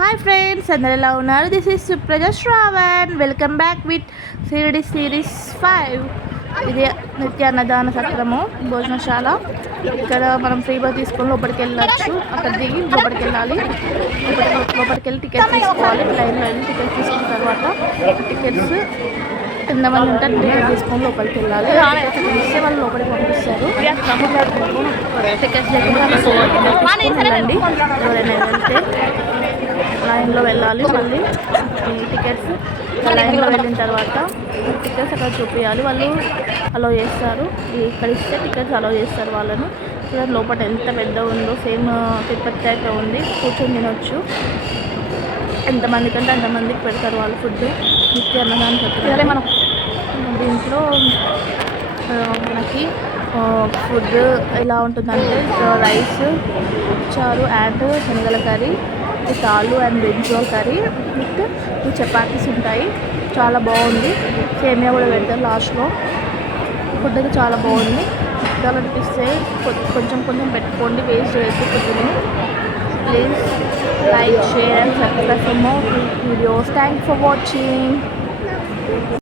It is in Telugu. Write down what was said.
హాయ్ ఫ్రెండ్స్, అందరు ఎలా ఉన్నారు? This is Supraja Shravan. Welcome back with series 5. ఇది నిత్య అన్నదాన సత్రము భోజనశాల. ఇక్కడ మనం ఫ్రీ బస్ తీసుకొని లోపలికి వెళ్ళచ్చు. అక్కడ దిగి లోపలికి వెళ్ళాలి. లోపలికి వెళ్ళి టికెట్స్ తీసుకోవాలి. లైన్లో వెళ్ళి టికెట్స్ తీసుకున్న తర్వాత టికెట్స్ ఎంతమంది ఉంటారు టికెట్ తీసుకొని లోపలికి వెళ్ళాలి. ఇస్తే వాళ్ళు లోపలికి పంపిస్తారు. టికెట్స్ లేకుండా వెళ్ళండి. ఎవరైనా వెళ్తే లైన్లో వెళ్ళాలి. మళ్ళీ టికెట్స్ లైన్లో వెళ్ళిన తర్వాత టికెట్స్ అక్కడ చూపించాలి. వాళ్ళు అలో చేస్తారు. ఇక్కడ ఇస్తే టికెట్స్ అలో చేస్తారు వాళ్ళను. చూడండి లోపల ఎంత పెద్ద ఉందో, సేమ్ తిరుపతి టైప్ ఉంది. కూర్చొని తినొచ్చు. ఎంతమంది కంటే అంతమందికి పెడతారు వాళ్ళు ఫుడ్. నిత్య అన్నదానం చెప్తారు. మనం దీంట్లో మనకి ఫుడ్ ఎలా ఉంటుందంటే రైస్, చారు అండ్ శనగల కర్రీ విత్ ఆలు and brinjal curry with 2 chapatis ఉంటాయి. చాలా బాగుంది. సేమియా కూడా పెడతారు లాస్ట్లో. ఫుడ్ అయితే చాలా బాగుంది. అనిపిస్తే కొంచెం పెట్టుకోండి, వేస్ట్ చేయొచ్చు ఫుడ్ని. Please like, share and subscribe for more videos. Thanks for watching.